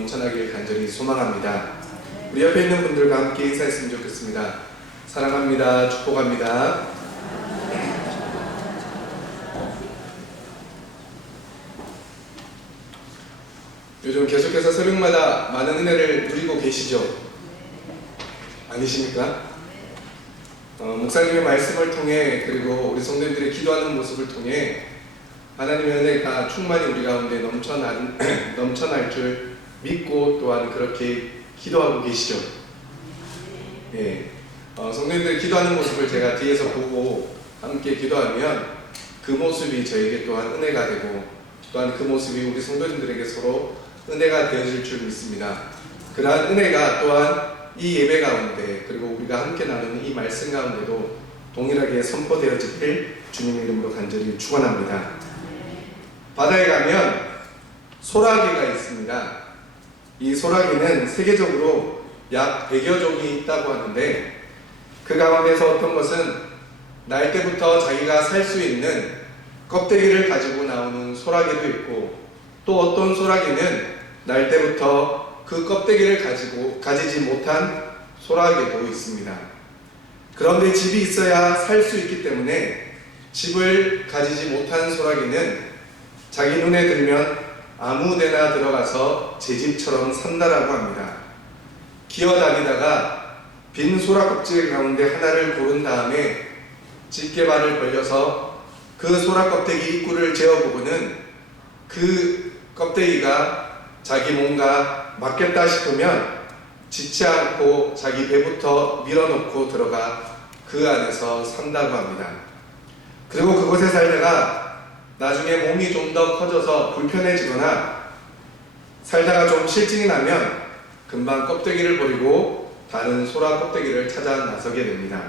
넘쳐나길 간절히 소망합니다. 우리 옆에 있는 분들과 함께 인사했으면 좋겠습니다. 사랑합니다. 축복합니다. 요즘 계속해서 새벽마다 많은 은혜를 누리고 계시죠? 아니십니까? 목사님의 말씀을 통해 그리고 우리 성도님들의 기도하는 모습을 통해 하나님의 은혜가 충만히 우리 가운데 넘쳐날 줄 믿고 또한 그렇게 기도하고 계시죠. 예, 성도님들이 기도하는 모습을 제가 뒤에서 보고 함께 기도하면 그 모습이 저에게 또한 은혜가 되고 또한 그 모습이 우리 성도님들에게 서로 은혜가 되어질 줄 믿습니다. 그러한 은혜가 또한 이 예배 가운데 그리고 우리가 함께 나누는 이 말씀 가운데도 동일하게 선포되어질 주님의 이름으로 간절히 축원합니다. 바다에 가면 소라게가 있습니다. 이 소라게는 세계적으로 약 100여 종이 있다고 하는데 그 가운데서 어떤 것은 날 때부터 자기가 살 수 있는 껍데기를 가지고 나오는 소라게도 있고 또 어떤 소라게는 날 때부터 그 껍데기를 가지지 못한 소라게도 있습니다. 그런데 집이 있어야 살 수 있기 때문에 집을 가지지 못한 소라게는 자기 눈에 들면 아무 데나 들어가서 제 집처럼 산다라고 합니다. 기어다니다가 빈 소라 껍질 가운데 하나를 고른 다음에 집게발을 벌려서 그 소라 껍데기 입구를 재어보고는 그 껍데기가 자기 몸과 맞겠다 싶으면 짓지 않고 자기 배부터 밀어넣고 들어가 그 안에서 산다고 합니다. 그리고 그곳에 살다가 나중에 몸이 좀 더 커져서 불편해지거나 살다가 좀 실증이 나면 금방 껍데기를 버리고 다른 소라 껍데기를 찾아 나서게 됩니다.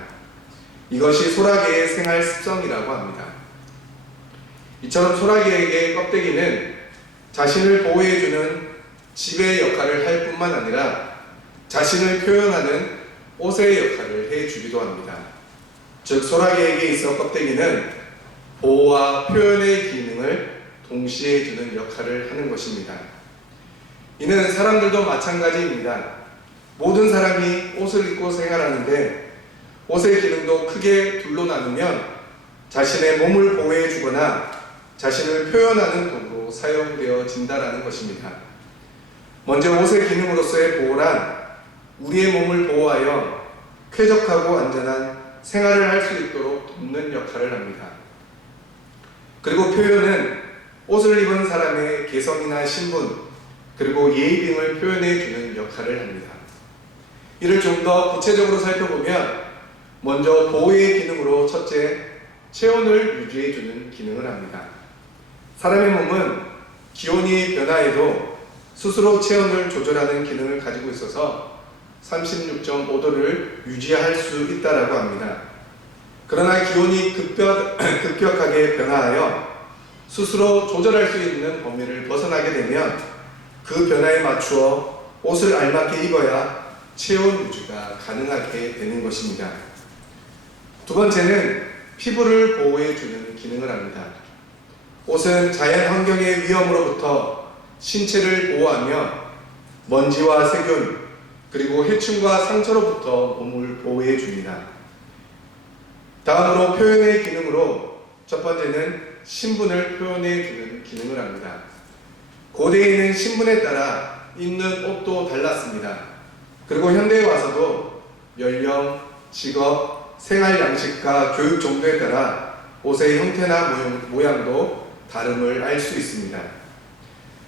이것이 소라게의 생활 습성이라고 합니다. 이처럼 소라게에게 껍데기는 자신을 보호해주는 집의 역할을 할 뿐만 아니라 자신을 표현하는 옷의 역할을 해주기도 합니다. 즉 소라게에게 있어 껍데기는 보호와 표현의 기능을 동시에 해주는 역할을 하는 것입니다. 이는 사람들도 마찬가지입니다. 모든 사람이 옷을 입고 생활하는데 옷의 기능도 크게 둘로 나누면 자신의 몸을 보호해주거나 자신을 표현하는 도구로 사용되어진다는 것입니다. 먼저 옷의 기능으로서의 보호란 우리의 몸을 보호하여 쾌적하고 안전한 생활을 할 수 있도록 돕는 역할을 합니다. 그리고 표현은 옷을 입은 사람의 개성이나 신분 그리고 예의 등을 표현해 주는 역할을 합니다. 이를 좀 더 구체적으로 살펴보면 먼저 보호의 기능으로 첫째, 체온을 유지해 주는 기능을 합니다. 사람의 몸은 기온이 변화해도 스스로 체온을 조절하는 기능을 가지고 있어서 36.5도를 유지할 수 있다고 합니다. 그러나 기온이 급격하게 변화하여 스스로 조절할 수 있는 범위를 벗어나게 되면 그 변화에 맞추어 옷을 알맞게 입어야 체온 유지가 가능하게 되는 것입니다. 두 번째는 피부를 보호해주는 기능을 합니다. 옷은 자연 환경의 위험으로부터 신체를 보호하며 먼지와 세균 그리고 해충과 상처로부터 몸을 보호해줍니다. 다음으로 표현의 기능으로 첫 번째는 신분을 표현해주는 기능을 합니다. 고대에는 신분에 따라 입는 옷도 달랐습니다. 그리고 현대에 와서도 연령, 직업, 생활 양식과 교육 정도에 따라 옷의 형태나 모양도 다름을 알 수 있습니다.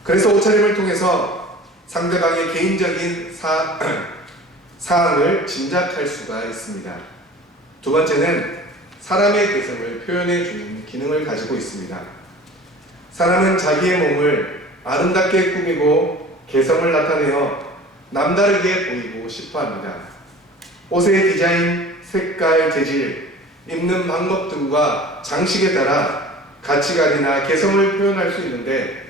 그래서 옷차림을 통해서 상대방의 개인적인 사항을 짐작할 수가 있습니다. 두 번째는 사람의 개성을 표현해주는 기능을 가지고 있습니다. 사람은 자기의 몸을 아름답게 꾸미고 개성을 나타내어 남다르게 보이고 싶어합니다. 옷의 디자인, 색깔, 재질, 입는 방법 등과 장식에 따라 가치관이나 개성을 표현할 수 있는데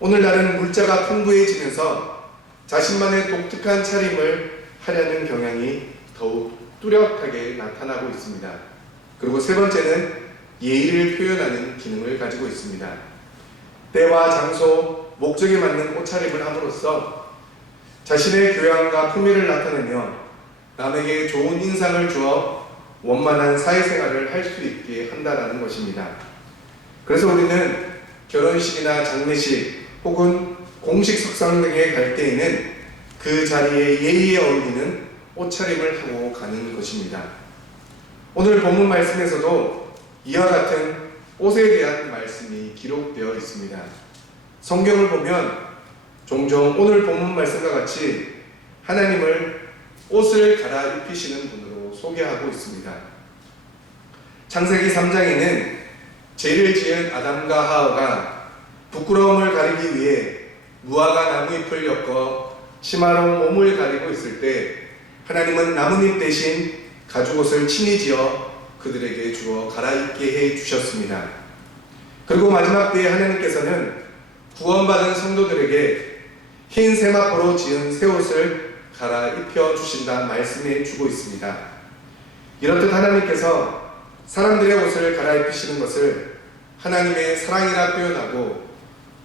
오늘날은 물자가 풍부해지면서 자신만의 독특한 차림을 하려는 경향이 더욱 뚜렷하게 나타나고 있습니다. 그리고 세 번째는 예의를 표현하는 기능을 가지고 있습니다. 때와 장소, 목적에 맞는 옷차림을 함으로써 자신의 교양과 품위를 나타내며 남에게 좋은 인상을 주어 원만한 사회생활을 할 수 있게 한다는 것입니다. 그래서 우리는 결혼식이나 장례식 혹은 공식 석상 등에 갈 때에는 그 자리에 예의에 어울리는 옷차림을 하고 가는 것입니다. 오늘 본문 말씀에서도 이와 같은 옷에 대한 말씀이 기록되어 있습니다. 성경을 보면 종종 오늘 본문 말씀과 같이 하나님을 옷을 갈아입히시는 분으로 소개하고 있습니다. 창세기 3장에는 죄를 지은 아담과 하와가 부끄러움을 가리기 위해 무화과 나무잎을 엮어 치마로 몸을 가리고 있을 때 하나님은 나뭇잎 대신 가죽옷을 친히 지어 그들에게 주어 갈아입게 해 주셨습니다. 그리고 마지막 때에 하나님께서는 구원받은 성도들에게 흰 세마포로 지은 새 옷을 갈아입혀 주신다 말씀해 주고 있습니다. 이렇듯 하나님께서 사람들의 옷을 갈아입히시는 것을 하나님의 사랑이라 표현하고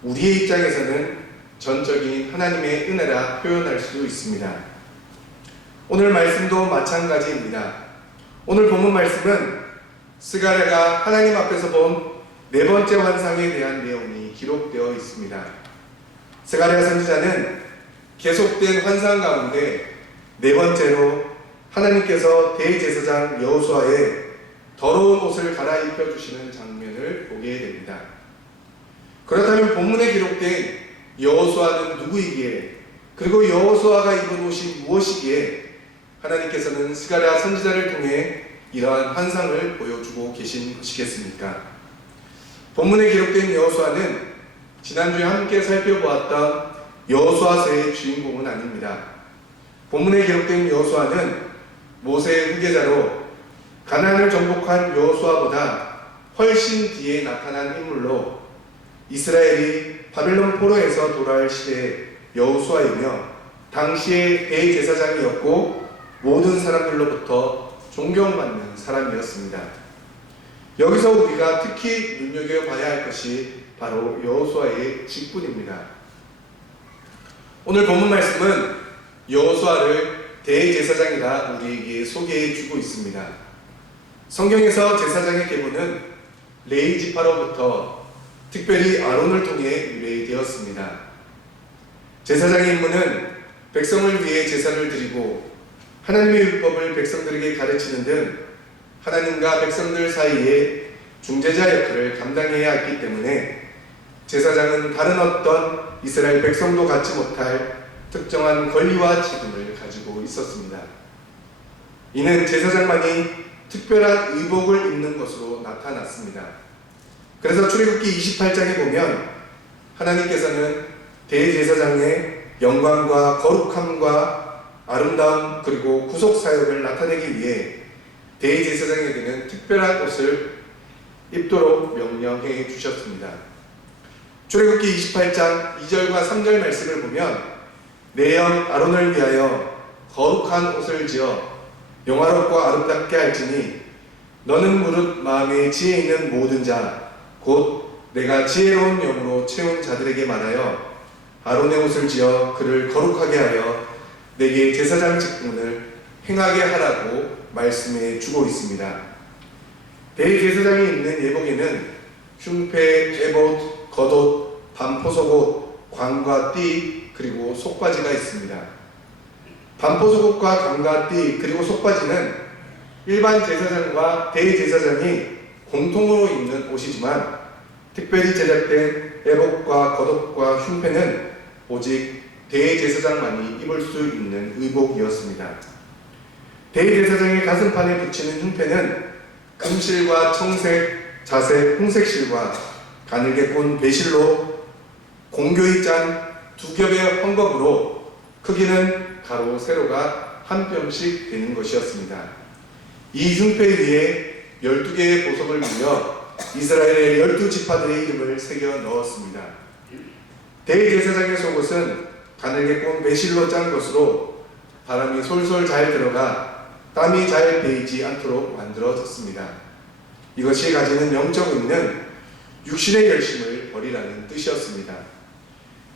우리의 입장에서는 전적인 하나님의 은혜라 표현할 수 있습니다. 오늘 말씀도 마찬가지입니다. 오늘 본문 말씀은 스가랴가 하나님 앞에서 본 네 번째 환상에 대한 내용이 기록되어 있습니다. 스가랴 선지자는 계속된 환상 가운데 네 번째로 하나님께서 대제사장 여호수아의 더러운 옷을 갈아입혀 주시는 장면을 보게 됩니다. 그렇다면 본문에 기록된 여호수아는 누구이기에 그리고 여호수아가 입은 옷이 무엇이기에 하나님께서는 스가랴 선지자를 통해 이러한 환상을 보여주고 계신 것이겠습니까? 본문에 기록된 여호수아는 지난주에 함께 살펴보았던 여호수아서의 주인공은 아닙니다. 본문에 기록된 여호수아는 모세의 후계자로 가나안을 정복한 여호수아보다 훨씬 뒤에 나타난 인물로 이스라엘이 바벨론 포로에서 돌아올 시대의 여호수아이며 당시의 대제사장이었고 모든 사람들로부터 존경받는 사람이었습니다. 여기서 우리가 특히 눈여겨봐야 할 것이 바로 여호수아의 직분입니다. 오늘 본문 말씀은 여호수아를 대제사장이라 우리에게 소개해 주고 있습니다. 성경에서 제사장의 계보는 레위 지파로부터 특별히 아론을 통해 유래되었습니다. 제사장의 임무는 백성을 위해 제사를 드리고 하나님의 율법을 백성들에게 가르치는 등 하나님과 백성들 사이에 중재자 역할을 감당해야 했기 때문에 제사장은 다른 어떤 이스라엘 백성도 갖지 못할 특정한 권리와 책임을 가지고 있었습니다. 이는 제사장만이 특별한 의복을 입는 것으로 나타났습니다. 그래서 출애굽기 28장에 보면 하나님께서는 대제사장의 영광과 거룩함과 아름다움 그리고 구속 사역을 나타내기 위해 대제사장에게는 특별한 옷을 입도록 명령해 주셨습니다. 출애굽기 28장 2절과 3절 말씀을 보면 내 형 아론을 위하여 거룩한 옷을 지어 영화롭고 아름답게 할지니 너는 무릇 마음에 지혜 있는 모든 자 곧 내가 지혜로운 영으로 채운 자들에게 말하여 아론의 옷을 지어 그를 거룩하게 하여 내게 제사장 직분을 행하게 하라고 말씀해 주고 있습니다. 대제사장이 입는 예복에는 흉패, 에봇, 겉옷, 반포속옷, 관과 띠 그리고 속바지가 있습니다. 반포속옷과 관과 띠 그리고 속바지는 일반 제사장과 대제사장이 공통으로 입는 옷이지만 특별히 제작된 에봇과 겉옷과 흉패는 오직 대제사장만이 입을 수 있는 의복이었습니다. 대제사장의 가슴판에 붙이는 흉패는 금실과 청색, 자색, 홍색실과 가늘게 꼰 배실로 공교히 짠 두 겹의 헝겊으로 크기는 가로, 세로가 한 뼘씩 되는 것이었습니다. 이 흉패 위에 12개의 보석을 물려 이스라엘의 12지파들의 이름을 새겨 넣었습니다. 대제사장의 속옷은 가늘게 꼰 배실로 짠 것으로 바람이 솔솔 잘 들어가 땀이 잘 배이지 않도록 만들어졌습니다. 이것이 가지는 영적 의미는 육신의 열심을 버리라는 뜻이었습니다.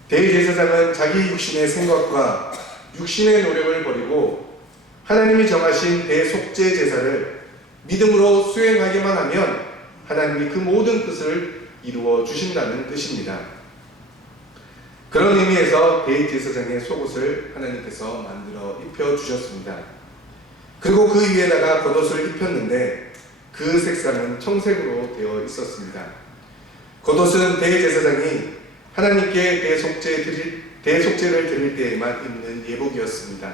대제사장은 자기 육신의 생각과 육신의 노력을 버리고 하나님이 정하신 대속죄 제사를 믿음으로 수행하기만 하면 하나님이 그 모든 뜻을 이루어 주신다는 뜻입니다. 그런 의미에서 대제사장의 속옷을 하나님께서 만들어 입혀 주셨습니다. 그리고 그 위에다가 겉옷을 입혔는데 그 색상은 청색으로 되어 있었습니다. 겉옷은 대제사장이 하나님께 대속죄를 드릴 때에만 입는 예복이었습니다.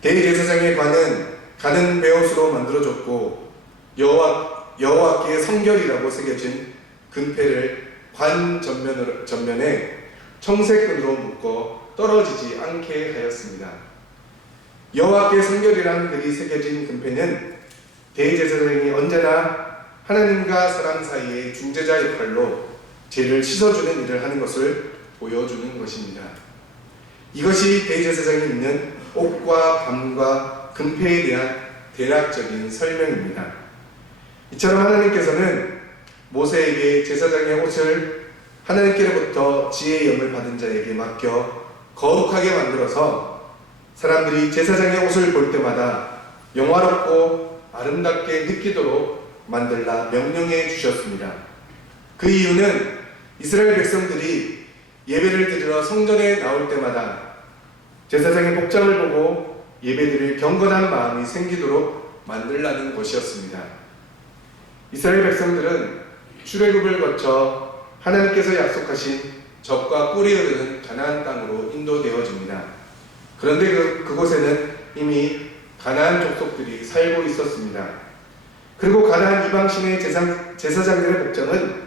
대제사장의 관은 가는 베옷으로 만들어졌고 여호와께 성결이라고 새겨진 금패를 관 전면에 청색끈으로 묶어 떨어지지 않게 하였습니다. 여호와께 성결이라는 글이 새겨진 금패는 대제사장이 언제나 하나님과 사람 사이의 중재자 역할로 죄를 씻어주는 일을 하는 것을 보여주는 것입니다. 이것이 대제사장이 입는 옷과 감과 금패에 대한 대략적인 설명입니다. 이처럼 하나님께서는 모세에게 제사장의 옷을 하나님께로부터 지혜의 영을 받은 자에게 맡겨 거룩하게 만들어서 사람들이 제사장의 옷을 볼 때마다 영화롭고 아름답게 느끼도록 만들라 명령해 주셨습니다. 그 이유는 이스라엘 백성들이 예배를 드리러 성전에 나올 때마다 제사장의 복장을 보고 예배드릴 경건한 마음이 생기도록 만들라는 것이었습니다. 이스라엘 백성들은 출애굽을 거쳐 하나님께서 약속하신 젖과 꿀이 흐르는 가나안 땅으로 인도되어집니다. 그런데 그곳에는 이미 가나안 족속들이 살고 있었습니다. 그리고 가나안 이방신의 제사장들의 복장은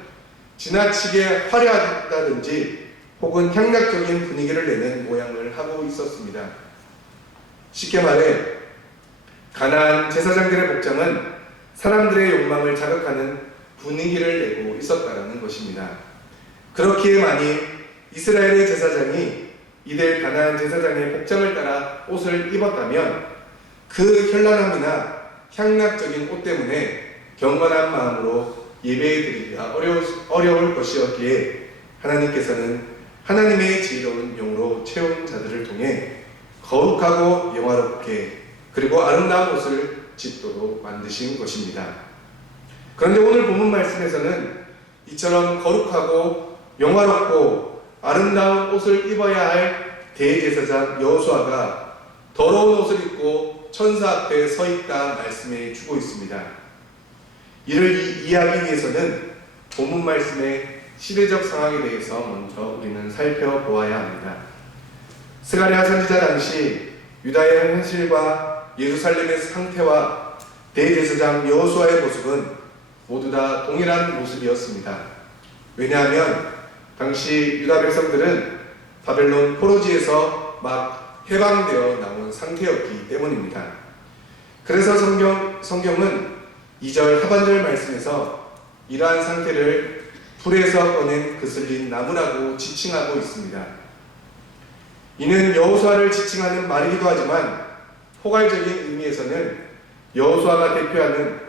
지나치게 화려하다든지 혹은 향락적인 분위기를 내는 모양을 하고 있었습니다. 쉽게 말해 가나안 제사장들의 복장은 사람들의 욕망을 자극하는 분위기를 내고 있었다는 것입니다. 그렇기에 만일 이스라엘의 제사장이 이들 가나안 제사장의 복장을 따라 옷을 입었다면 그 현란함이나 향락적인 옷 때문에 경건한 마음으로 예배드리기가 어려울 것이었기에 하나님께서는 하나님의 지혜로운 영으로 채운 자들을 통해 거룩하고 영화롭게 그리고 아름다운 옷을 짓도록 만드신 것입니다. 그런데 오늘 본문 말씀에서는 이처럼 거룩하고 영화롭고 아름다운 옷을 입어야 할 대제사장 여호수아가 더러운 옷을 입고 천사 앞에 서 있다 말씀해 주고 있습니다. 이를 이해하기 위해서는 본문 말씀의 시대적 상황에 대해서 먼저 우리는 살펴보아야 합니다. 스가랴 선지자 당시 유다의 현실과 예루살렘의 상태와 대제사장 여호수아의 모습은 모두 다 동일한 모습이었습니다. 왜냐하면 당시 유다 백성들은 바벨론 포로지에서 막 해방되어 나온 상태였기 때문입니다. 그래서 성경은 2절 하반절 말씀에서 이러한 상태를 불에서 꺼낸 그슬린 나무라고 지칭하고 있습니다. 이는 여호수아를 지칭하는 말이기도 하지만 포괄적인 의미에서는 여호수아가 대표하는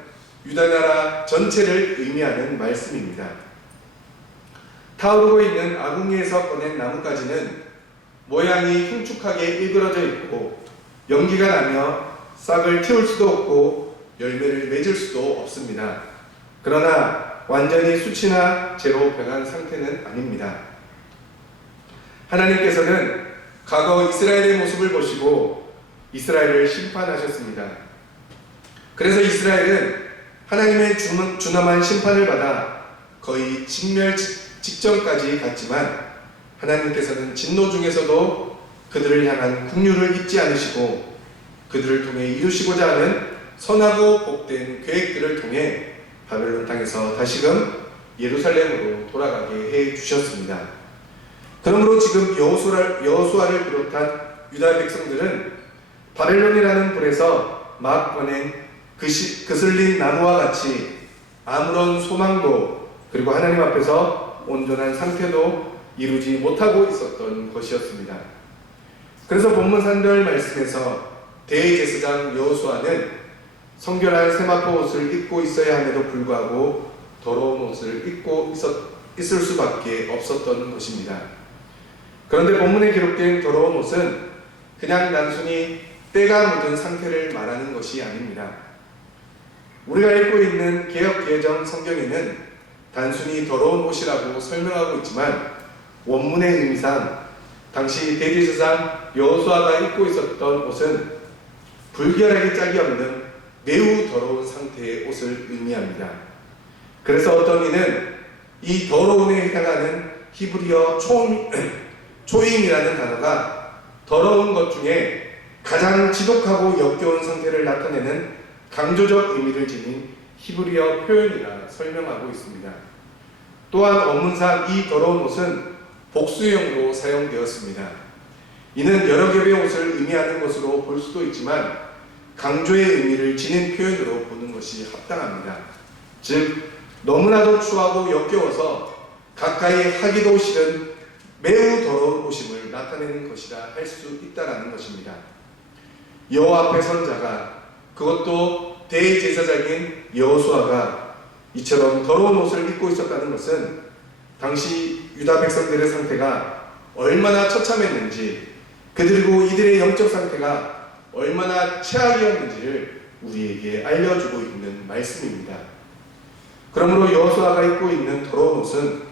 유다 나라 전체를 의미하는 말씀입니다. 타오르고 있는 아궁이에서 꺼낸 나무까지는 모양이 흉측하게 일그러져 있고 연기가 나며 싹을 틔울 수도 없고 열매를 맺을 수도 없습니다. 그러나 완전히 수치나 재로 변한 상태는 아닙니다. 하나님께서는 과거 이스라엘의 모습을 보시고 이스라엘을 심판하셨습니다. 그래서 이스라엘은 하나님의 준엄한 심판을 받아 거의 직멸 직전까지 갔지만 하나님께서는 진노 중에서도 그들을 향한 긍휼을 잊지 않으시고 그들을 통해 이루시고자 하는 선하고 복된 계획들을 통해 바벨론 땅에서 다시금 예루살렘으로 돌아가게 해 주셨습니다. 그러므로 지금 여호수아를 비롯한 유다 백성들은 바벨론이라는 불에서 막 꺼낸 그슬린 나무와 같이 아무런 소망도 그리고 하나님 앞에서 온전한 상태도 이루지 못하고 있었던 것이었습니다. 그래서 본문 3절 말씀에서 대제사장 여호수아는 성결한 세마포 옷을 입고 있어야 함에도 불구하고 더러운 옷을 입고 있을 수밖에 없었던 것입니다. 그런데 본문에 기록된 더러운 옷은 그냥 단순히 때가 묻은 상태를 말하는 것이 아닙니다. 우리가 읽고 있는 개역개정 성경에는 단순히 더러운 옷이라고 설명하고 있지만 원문의 의미상 당시 대제사장 여호수아가 입고 있었던 옷은 불결하기 짝이 없는 매우 더러운 상태의 옷을 의미합니다. 그래서 어떤 이는 이 더러움에 해당하는 히브리어 초임이라는 단어가 더러운 것 중에 가장 지독하고 역겨운 상태를 나타내는 강조적 의미를 지닌 히브리어 표현이라 설명하고 있습니다. 또한 원문상 이 더러운 옷은 복수형으로 사용되었습니다. 이는 여러 겹의 옷을 의미하는 것으로 볼 수도 있지만 강조의 의미를 지닌 표현으로 보는 것이 합당합니다. 즉 너무나도 추하고 역겨워서 가까이 하기도 싫은 매우 더러운 옷임을 나타내는 것이라 할 수 있다는 것입니다. 여호와 앞에 선 자가, 그것도 대제사장인 여호수아가 이처럼 더러운 옷을 입고 있었다는 것은 당시 유다 백성들의 상태가 얼마나 처참했는지, 그들고 이들의 영적 상태가 얼마나 최악이었는지를 우리에게 알려주고 있는 말씀입니다. 그러므로 여호수아가 입고 있는 더러운 옷은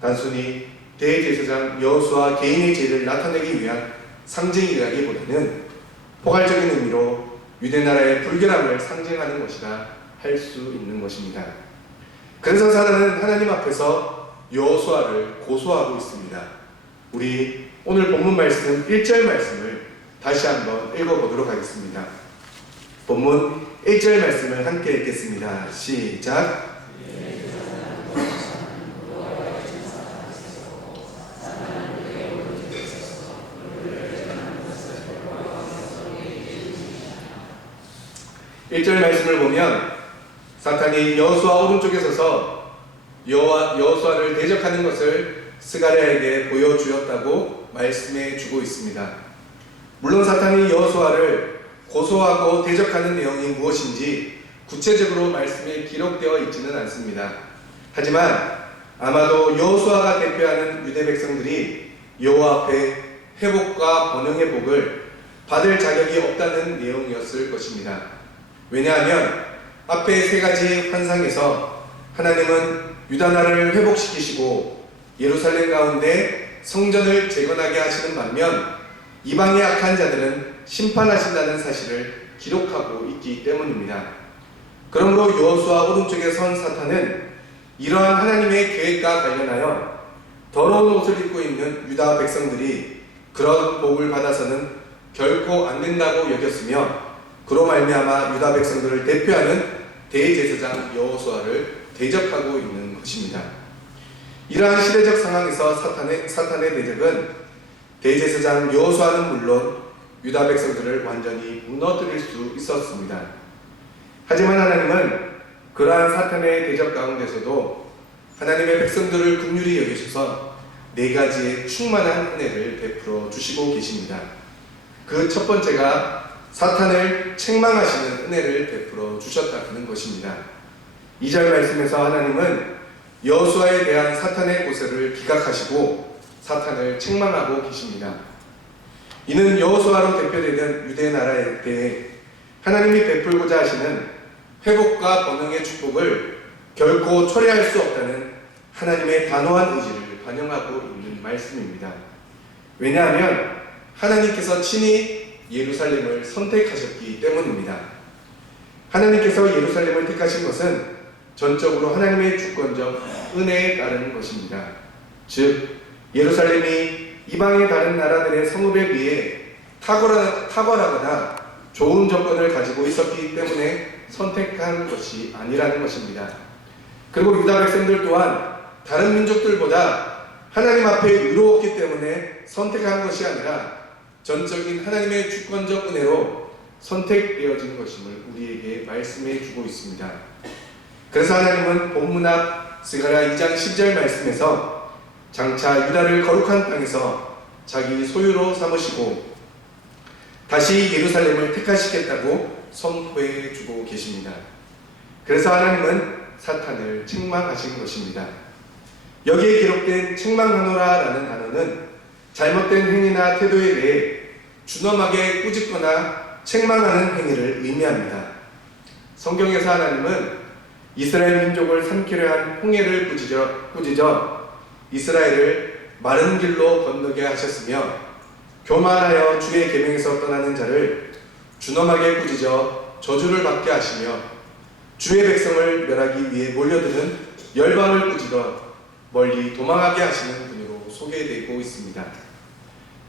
단순히 대제사장 여호수아 개인의 죄를 나타내기 위한 상징이라기보다는 포괄적인 의미로 유대나라의 불결함을 상징하는 것이라 할 수 있는 것입니다. 그래서 사단은 하나님 앞에서 여호수아를 고소하고 있습니다. 우리 오늘 본문 말씀 1절 말씀을 다시 한번 읽어보도록 하겠습니다. 본문 1절 말씀을 함께 읽겠습니다. 시작. 1절 말씀을 보면 사탄이 여호수아 오른쪽에 서서 여호수아를 대적하는 것을 스가랴에게 보여주었다고 말씀해 주고 있습니다. 물론 사탄이 여호수아를 고소하고 대적하는 내용이 무엇인지 구체적으로 말씀에 기록되어 있지는 않습니다. 하지만 아마도 여호수아가 대표하는 유대 백성들이 여호와 앞에 회복과 번영의 복을 받을 자격이 없다는 내용이었을 것입니다. 왜냐하면 앞에 세 가지 환상에서 하나님은 유다나라를 회복시키시고 예루살렘 가운데 성전을 재건하게 하시는 반면 이방의 악한 자들은 심판하신다는 사실을 기록하고 있기 때문입니다. 그러므로 여호수아 오른쪽에 선 사탄은 이러한 하나님의 계획과 관련하여 더러운 옷을 입고 있는 유다 백성들이 그런 복을 받아서는 결코 안 된다고 여겼으며, 그로 말미암아 유다 백성들을 대표하는 대제사장 여호수아를 대적하고 있는 것입니다. 이러한 시대적 상황에서 사탄의 대적은 대제사장 여호수아는 물론 유다 백성들을 완전히 무너뜨릴 수 있었습니다. 하지만 하나님은 그러한 사탄의 대적 가운데서도 하나님의 백성들을 긍휼히 여기셔서 네 가지의 충만한 은혜를 베풀어 주시고 계십니다. 그 첫 번째가 사탄을 책망하시는 은혜를 베풀어 주셨다는 것입니다. 2절 말씀에서 하나님은 여호수아에 대한 사탄의 고소를 기각하시고 사탄을 책망하고 계십니다. 이는 여호수아로 대표되는 유대 나라에 대해 하나님이 베풀고자 하시는 회복과 번영의 축복을 결코 초래할 수 없다는 하나님의 단호한 의지를 반영하고 있는 말씀입니다. 왜냐하면 하나님께서 친히 예루살렘을 선택하셨기 때문입니다. 하나님께서 예루살렘을 택하신 것은 전적으로 하나님의 주권적 은혜에 따른 것입니다. 즉 예루살렘이 이방의 다른 나라들의 성읍에 비해 탁월하거나 좋은 조건을 가지고 있었기 때문에 선택한 것이 아니라는 것입니다. 그리고 유다 백성들 또한 다른 민족들보다 하나님 앞에 의로웠기 때문에 선택한 것이 아니라 전적인 하나님의 주권적 은혜로 선택되어진 것임을 우리에게 말씀해 주고 있습니다. 그래서 하나님은 본문 앞 스가랴 2장 10절 말씀에서 장차 유다를 거룩한 땅에서 자기 소유로 삼으시고 다시 예루살렘을 택하시겠다고 선포해 주고 계십니다. 그래서 하나님은 사탄을 책망하신 것입니다. 여기에 기록된 책망하노라 라는 단어는 잘못된 행위나 태도에 대해 준엄하게 꾸짖거나 책망하는 행위를 의미합니다. 성경에서 하나님은 이스라엘 민족을 삼키려 한 홍해를 꾸짖어 이스라엘을 마른 길로 건너게 하셨으며, 교만하여 주의 계명에서 떠나는 자를 준엄하게 꾸짖어 저주를 받게 하시며, 주의 백성을 멸하기 위해 몰려드는 열방을 꾸짖어 멀리 도망하게 하시는 분으로 소개되고 있습니다.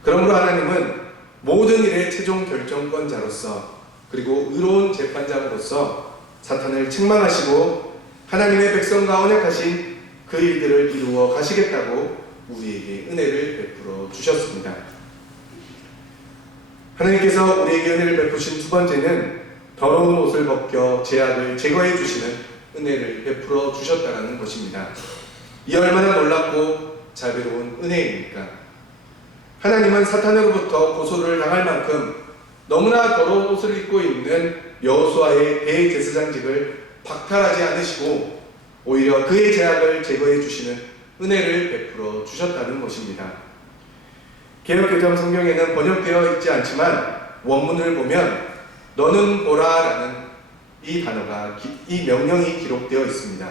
그러므로 하나님은 모든 일의 최종 결정권자로서, 그리고 의로운 재판장으로서 사탄을 책망하시고 하나님의 백성과 언약하신 그 일들을 이루어 가시겠다고 우리에게 은혜를 베풀어 주셨습니다. 하나님께서 우리에게 은혜를 베푸신 두 번째는 더러운 옷을 벗겨 죄악을 제거해 주시는 은혜를 베풀어 주셨다는 것입니다. 이 얼마나 놀랍고 자비로운 은혜입니까? 하나님은 사탄으로부터 고소를 당할 만큼 너무나 더러운 옷을 입고 있는 여호수아의 대제사장직을 박탈하지 않으시고 오히려 그의 죄악을 제거해 주시는 은혜를 베풀어 주셨다는 것입니다. 개역개정 성경에는 번역되어 있지 않지만 원문을 보면 너는 보라라는 이 단어가, 이 명령이 기록되어 있습니다.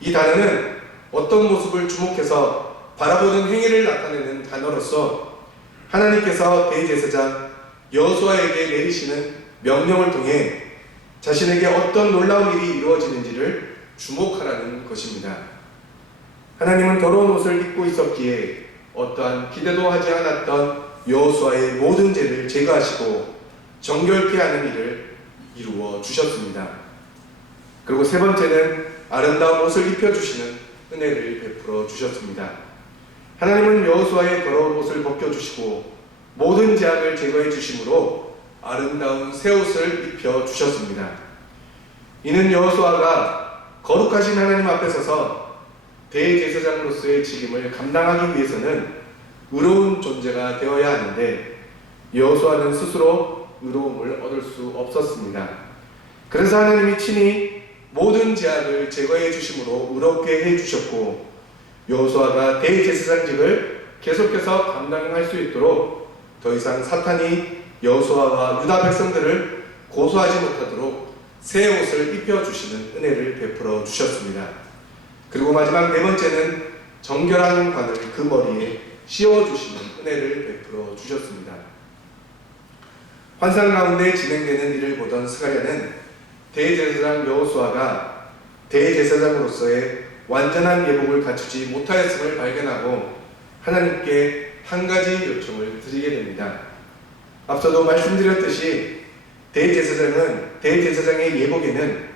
이 단어는 어떤 모습을 주목해서 바라보는 행위를 나타내는 단어로서 하나님께서 대제사장 여호수아에게 내리시는 명령을 통해 자신에게 어떤 놀라운 일이 이루어지는지를 주목하라는 것입니다. 하나님은 더러운 옷을 입고 있었기에 어떠한 기대도 하지 않았던 여호수아의 모든 죄를 제거하시고 정결케 하는 일을 이루어 주셨습니다. 그리고 세 번째는 아름다운 옷을 입혀주시는 은혜를 베풀어 주셨습니다. 하나님은 여호수아의 더러운 옷을 벗겨주시고 모든 죄악을 제거해 주심으로 아름다운 새 옷을 입혀 주셨습니다. 이는 여호수아가 거룩하신 하나님 앞에 서서 대제사장으로서의 직임을 감당하기 위해서는 의로운 존재가 되어야 하는데 여호수아는 스스로 의로움을 얻을 수 없었습니다. 그래서 하나님이 친히 모든 죄악을 제거해 주심으로 의롭게 해 주셨고, 여호수아가 대제사장직을 계속해서 감당할 수 있도록 더 이상 사탄이 여호수아와 유다 백성들을 고소하지 못하도록 새 옷을 입혀주시는 은혜를 베풀어 주셨습니다. 그리고 마지막 네 번째는 정결한 관을 그 머리에 씌워주시는 은혜를 베풀어 주셨습니다. 환상 가운데 진행되는 일을 보던 스가랴는 대제사장 여호수아가 대제사장으로서의 완전한 예복을 갖추지 못하였음을 발견하고 하나님께 한 가지 요청을 드리게 됩니다. 앞서도 말씀드렸듯이 대제사장의 예복에는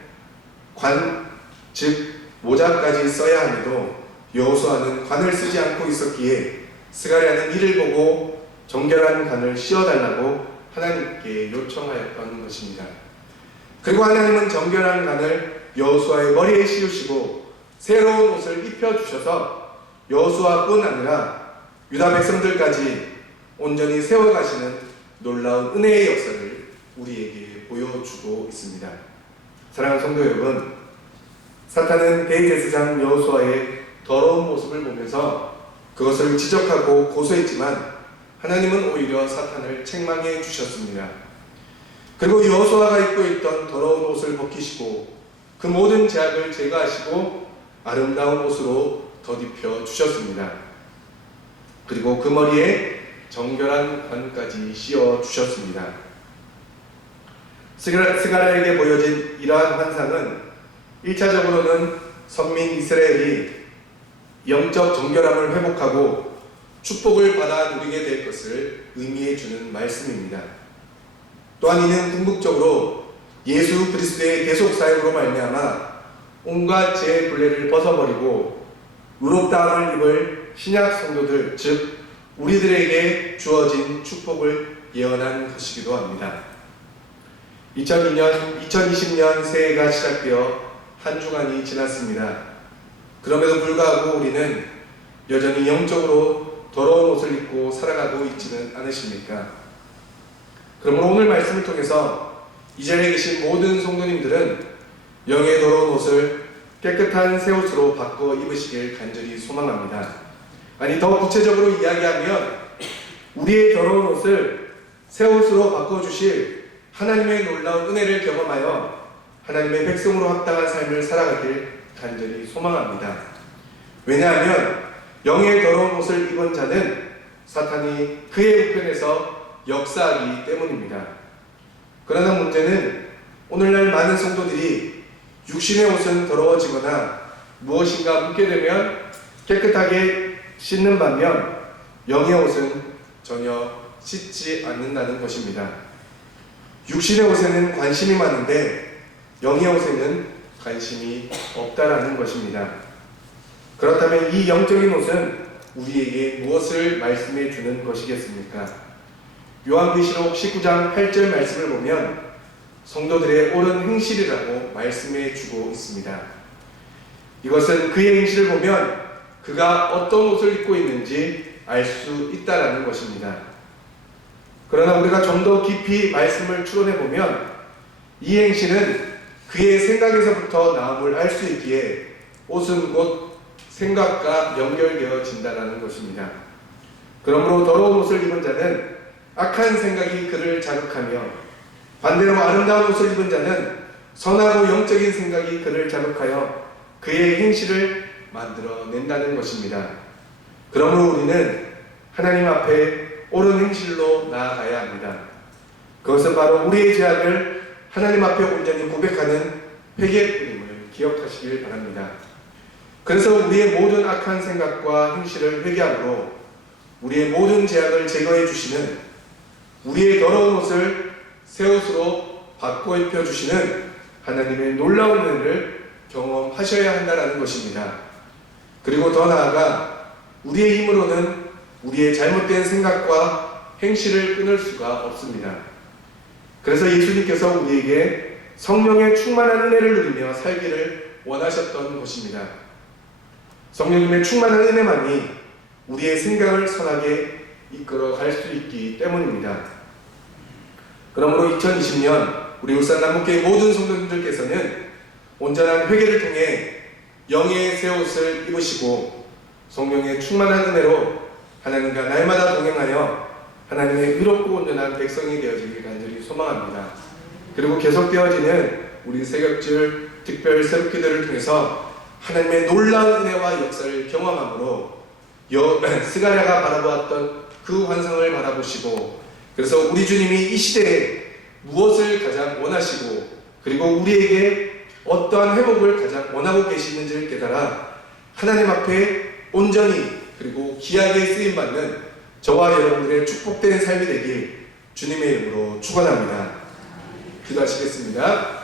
관, 즉 모자까지 써야 하므로 여호수아는 관을 쓰지 않고 있었기에 스가랴는 이를 보고 정결한 관을 씌워달라고 하나님께 요청하였던 것입니다. 그리고 하나님은 정결한 관을 여호수아의 머리에 씌우시고 새로운 옷을 입혀주셔서 여호수아뿐 아니라 유다 백성들까지 온전히 세워가시는 놀라운 은혜의 역사를 우리에게 보여주고 있습니다. 사랑하는 성도 여러분, 사탄은 대제사장 여호수아의 더러운 모습을 보면서 그것을 지적하고 고소했지만 하나님은 오히려 사탄을 책망해 주셨습니다. 그리고 여호수아가 입고 있던 더러운 옷을 벗기시고 그 모든 죄악을 제거하시고 아름다운 옷으로 덧입혀 주셨습니다. 그리고 그 머리에 정결한 관까지 씌워 주셨습니다. 스가랴에게 보여진 이러한 환상은 1차적으로는 선민 이스라엘이 영적 정결함을 회복하고 축복을 받아 누리게 될 것을 의미해 주는 말씀입니다. 또한 이는 궁극적으로 예수 그리스도의 대속 사역으로 말미암아 온갖 죄 분례를 벗어버리고 의롭다함을 입을 신약 성도들, 즉 우리들에게 주어진 축복을 예언한 것이기도 합니다. 2020년 새해가 시작되어 한 주간이 지났습니다. 그럼에도 불구하고 우리는 여전히 영적으로 더러운 옷을 입고 살아가고 있지는 않으십니까? 그러므로 오늘 말씀을 통해서 이 자리에 계신 모든 성도님들은 영의 더러운 옷을 깨끗한 새 옷으로 바꿔 입으시길 간절히 소망합니다. 아니, 더 구체적으로 이야기하면 우리의 더러운 옷을 새 옷으로 바꿔주실 하나님의 놀라운 은혜를 경험하여 하나님의 백성으로 합당한 삶을 살아가길 간절히 소망합니다. 왜냐하면 영의 더러운 옷을 입은 자는 사탄이 그의 우편에서 역사하기 때문입니다. 그러나 문제는 오늘날 많은 성도들이 육신의 옷은 더러워지거나 무엇인가 묻게 되면 깨끗하게 씻는 반면 영의 옷은 전혀 씻지 않는다는 것입니다. 육신의 옷에는 관심이 많은데 영의 옷에는 관심이 없다라는 것입니다. 그렇다면 이 영적인 옷은 우리에게 무엇을 말씀해 주는 것이겠습니까? 요한계시록 19장 8절 말씀을 보면 성도들의 옳은 행실이라고 말씀해 주고 있습니다. 이것은 그의 행실을 보면 그가 어떤 옷을 입고 있는지 알 수 있다라는 것입니다. 그러나 우리가 좀 더 깊이 말씀을 추론해 보면 이 행실은 그의 생각에서부터 나옴을 알 수 있기에 옷은 곧 생각과 연결되어진다는 것입니다. 그러므로 더러운 옷을 입은 자는 악한 생각이 그를 자극하며 반대로 아름다운 옷을 입은 자는 선하고 영적인 생각이 그를 자극하여 그의 행실을 만들어낸다는 것입니다. 그러므로 우리는 하나님 앞에 옳은 행실로 나아가야 합니다. 그것은 바로 우리의 죄악을 하나님 앞에 온전히 고백하는 회개뿐임을 기억하시길 바랍니다. 그래서 우리의 모든 악한 생각과 행실을 회개함으로 우리의 모든 죄악을 제거해 주시는, 우리의 더러운 옷을 새 옷으로 바꿔 입혀 주시는 하나님의 놀라운 은혜를 경험하셔야 한다는 것입니다. 그리고 더 나아가 우리의 힘으로는 우리의 잘못된 생각과 행실을 끊을 수가 없습니다. 그래서 예수님께서 우리에게 성령의 충만한 은혜를 누리며 살기를 원하셨던 것입니다. 성령님의 충만한 은혜만이 우리의 생각을 선하게 이끌어 갈 수 있기 때문입니다. 그러므로 2020년 우리 울산 남북교회 모든 성도님들께서는 온전한 회개를 통해 영의 새 옷을 입으시고 성령의 충만한 은혜로 하나님과 날마다 동행하여 하나님의 의롭고 온전한 백성이 되어지길 간절히 소망합니다. 그리고 계속되어지는 우리 새벽질 특별 새벽기도를 통해서 하나님의 놀라운 은혜와 역사를 경험함으로 스가랴가 바라보았던 그 환상을 바라보시고, 그래서 우리 주님이 이 시대에 무엇을 가장 원하시고 그리고 우리에게 어떠한 회복을 가장 원하고 계시는지를 깨달아 하나님 앞에 온전히 그리고 귀하게 쓰임받는 저와 여러분들의 축복된 삶이 되길 주님의 이름으로 축원합니다. 기도하시겠습니다.